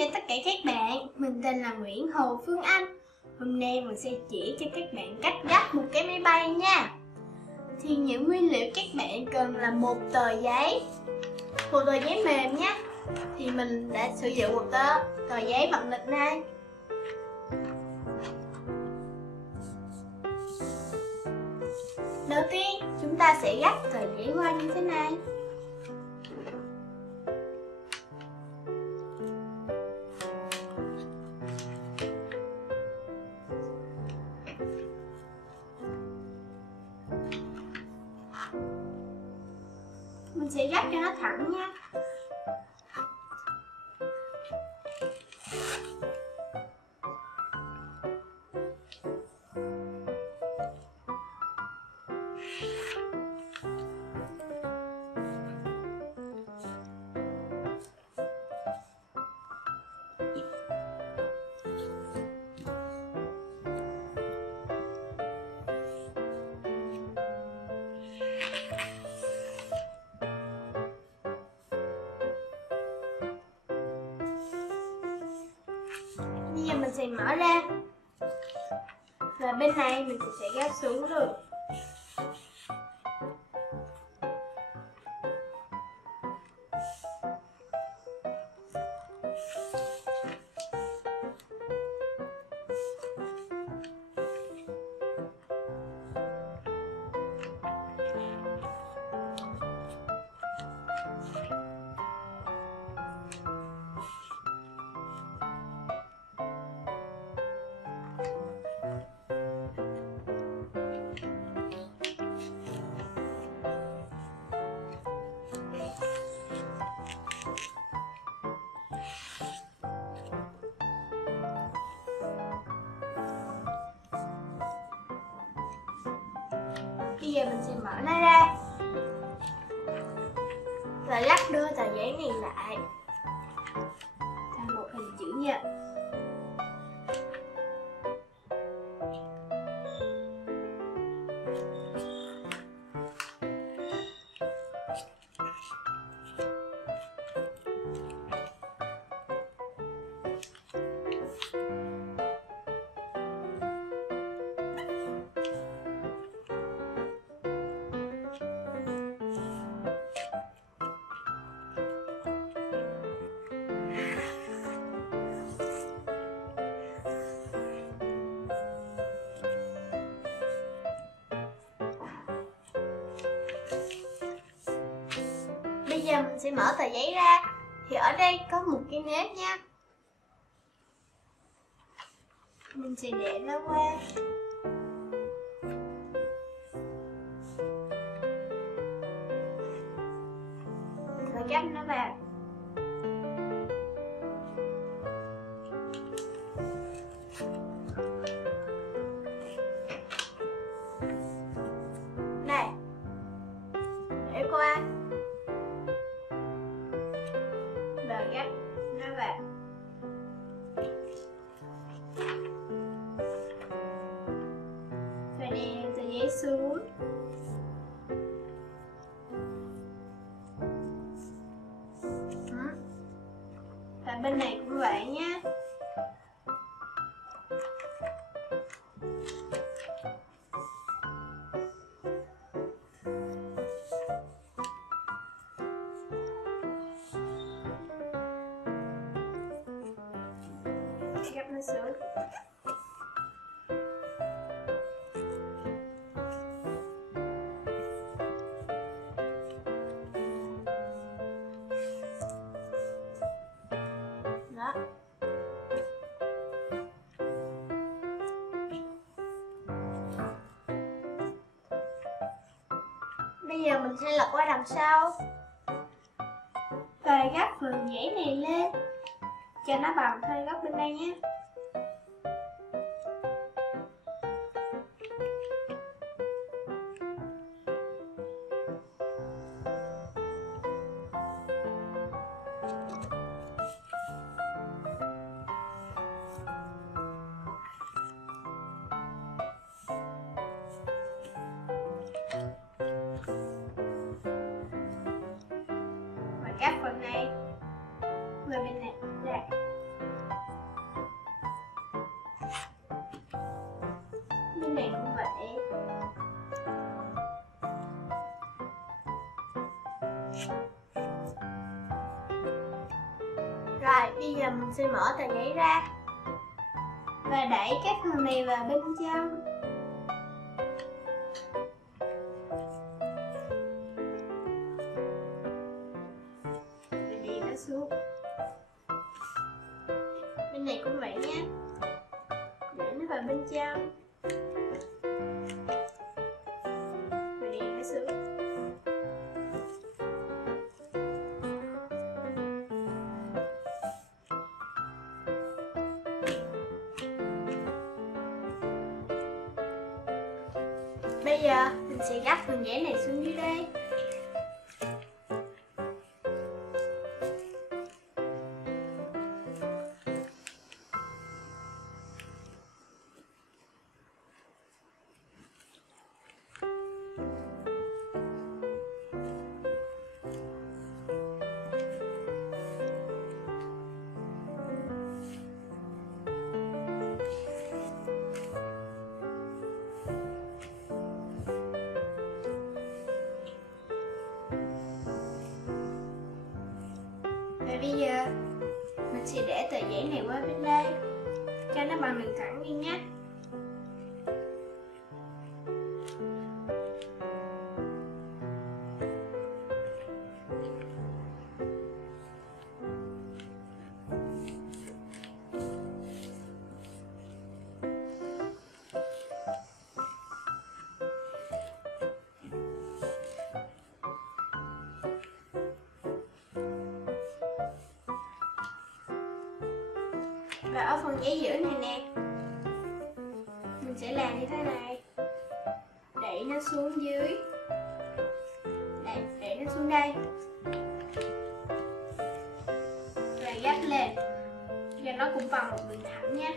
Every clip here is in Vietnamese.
cho tất cả các bạn, mình tên là Nguyễn Hồ Phương Anh. Hôm nay mình sẽ chỉ cho các bạn cách gấp một cái máy bay nha. Thì những nguyên liệu các bạn cần là một tờ giấy mềm nhé. Thì mình đã sử dụng một tờ giấy bằng lịch này. Đầu tiên chúng ta sẽ gấp tờ giấy qua như thế này. Mình sẽ gấp cho nó thẳng nha. Bây giờ mình sẽ mở ra. Và bên này mình sẽ gấp xuống được. Bây giờ mình sẽ mở nó ra và lắp đôi tờ giấy này lại thành một hình chữ nhật. Bây giờ mình sẽ mở tờ giấy ra. Thì ở đây có một cái nếp nha. Mình sẽ để nó qua. Và gấp nó vào. Đây. Để qua. Và gấp nó vào. Và đè tờ giấy xuống. Và bên này cũng vậy nhé. Gấp nó xuống. Đó. Bây giờ mình sẽ lật qua đằng sau và gấp phần giấy này lên cho nó bằng hơi góc bên đây nhé. Và các phần này về bên này đây. Bây giờ mình sẽ mở tờ giấy ra và đẩy các phần này vào bên trong. Mình đi nó xuống. Bên này cũng vậy nhé. Để nó vào bên trong. Và đi nó xuống. Bây giờ mình sẽ gấp phần giấy này xuống dưới đây. Và bây giờ mình sẽ để tờ giấy này qua bên đây cho nó bằng đường thẳng đi nhé. Và ở phần giấy giữa này nè, mình sẽ làm như thế này. Đẩy nó xuống dưới. Đẩy nó xuống đây. Và gấp lên cho nó cũng bằng một đường thẳng nhé.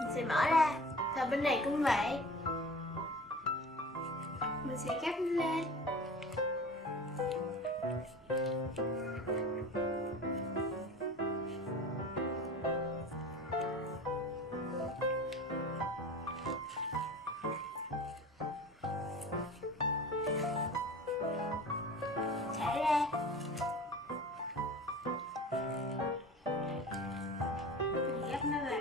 Mình sẽ mở ra, và bên này cũng vậy. Mình sẽ gấp nó lên. Trải ra. Mình gấp nó vào.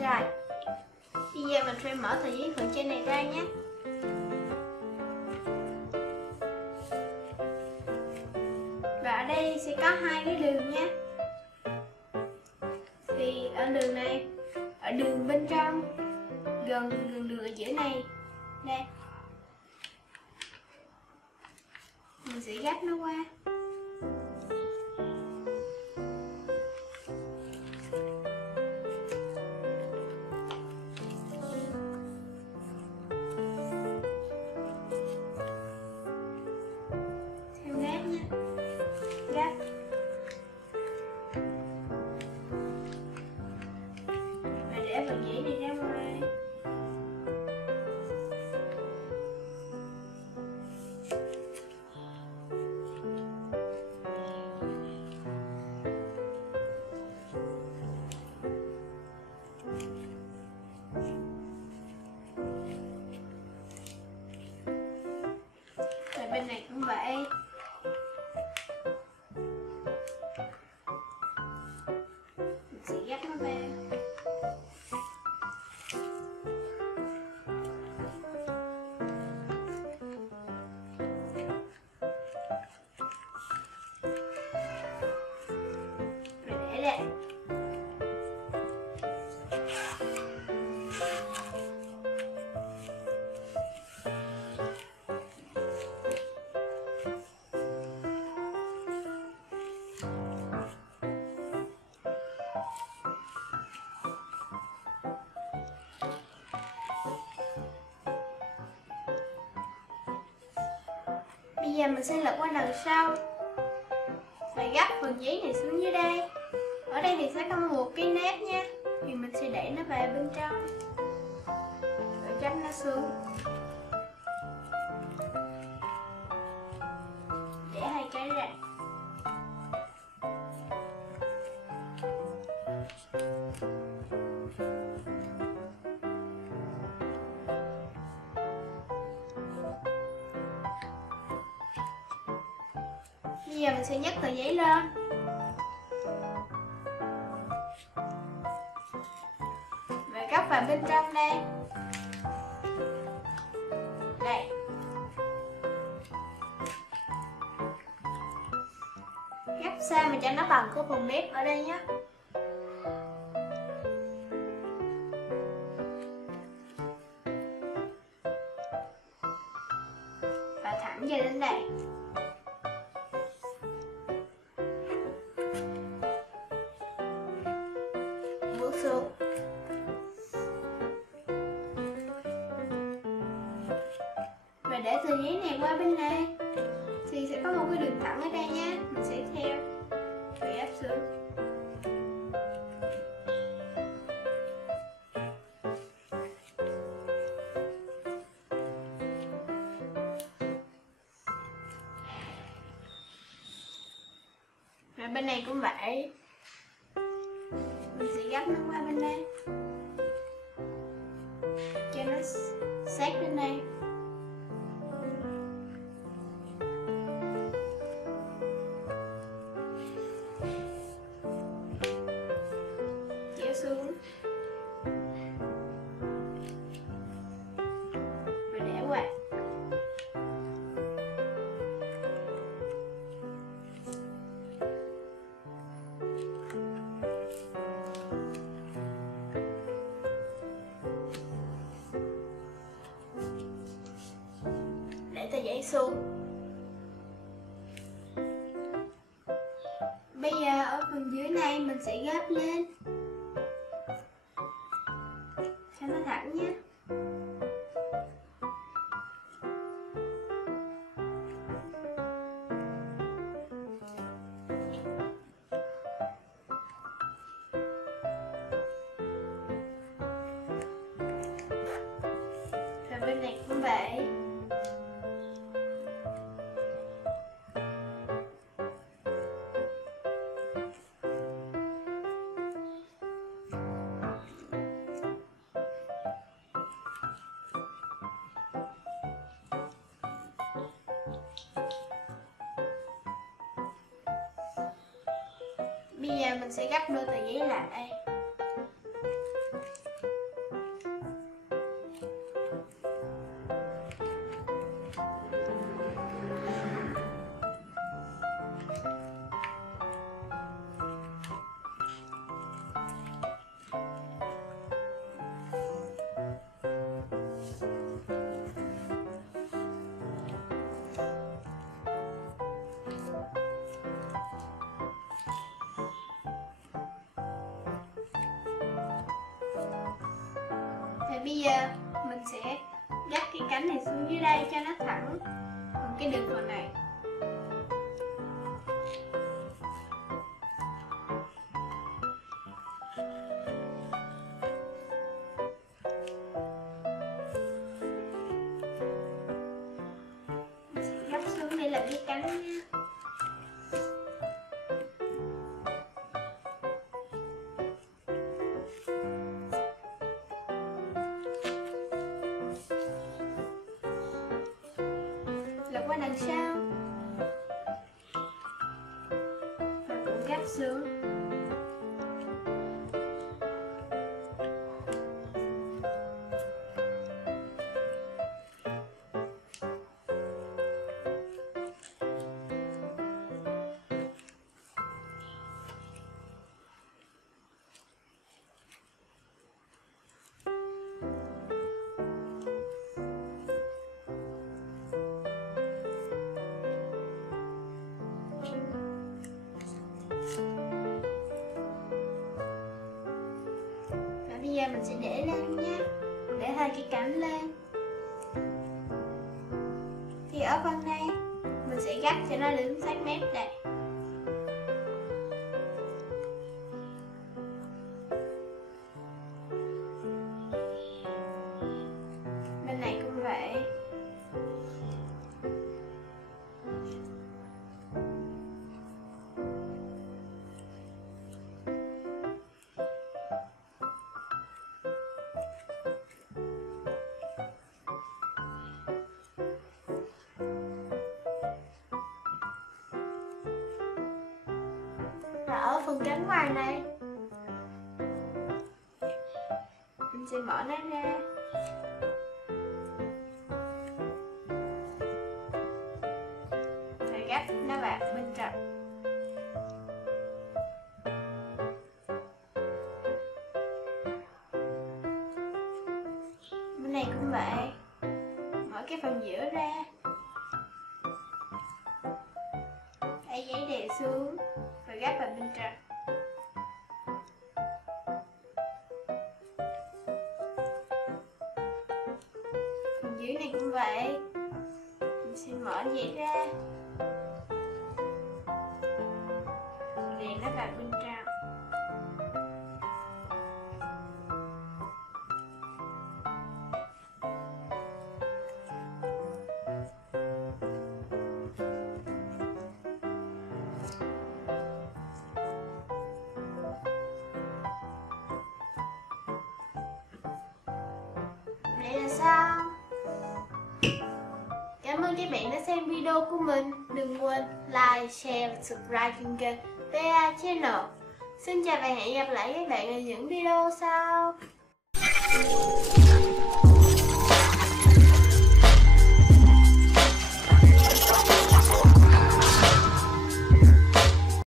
Rồi, bây giờ mình phải mở tờ giấy phần trên này ra nhé. Và ở đây sẽ có hai cái đường nhé. Thì ở đường này, ở đường bên trong, gần đường ở giữa này, đây, mình sẽ gấp nó qua. Phần giấy này ra ngoài. Và bên này cũng vậy. Mình sẽ gấp nó vào. giờ mình sẽ lật qua đằng sau và gấp phần giấy này xuống dưới đây. Ở đây thì sẽ có một cái nếp nha, thì mình sẽ để nó vào bên trong rồi gấp nó xuống. Để hai cái ra. Bây giờ mình sẽ nhấc tờ giấy lên và gấp vào bên trong đây. Đây. Gấp sao mà cho nó bằng cái phần mép ở đây nhé. Và thẳng ra đến đây. Bước xuống. Và để tờ giấy này qua bên này thì sẽ có một cái đường thẳng ở đây nha. Mình sẽ theo rồi áp xuống. Và bên này cũng vậy. Mình sẽ gấp nó qua bên đây cho nó sát bên đây. Kéo xuống và để qua. Để tờ giấy xuống. Bây giờ ở phần dưới này mình sẽ gấp lên cho nó thẳng nhé. Và bên này cũng vậy. Bây giờ mình sẽ gấp đôi tờ giấy lại. Và bây giờ mình sẽ gấp cái cánh này xuống dưới đây cho nó thẳng còn cái đường phần này. Mình sẽ gấp xuống để làm cái cánh nha. Lật qua đằng sau và cũng gấp xuống. Bây giờ mình sẽ để lên nha, để hai cái cánh lên. Thì ở phần này Mình sẽ gấp cho nó đứng sát mép đây. Bên này cũng vậy. Và ở phần cánh ngoài này mình sẽ mở nó ra. Và gấp nó vào bên trong. Bên này cũng vậy. Mở cái phần giữa ra. Lấy giấy đè xuống và gấp vào bên trong. Phần dưới này cũng vậy. Mình sẽ mở giấy ra, đè nó vào bên trong. Vậy là xong. Cảm ơn các bạn đã xem video của mình. Đừng quên like, share và subscribe kênh PA Channel. Xin chào và hẹn gặp lại các bạn ở những video sau.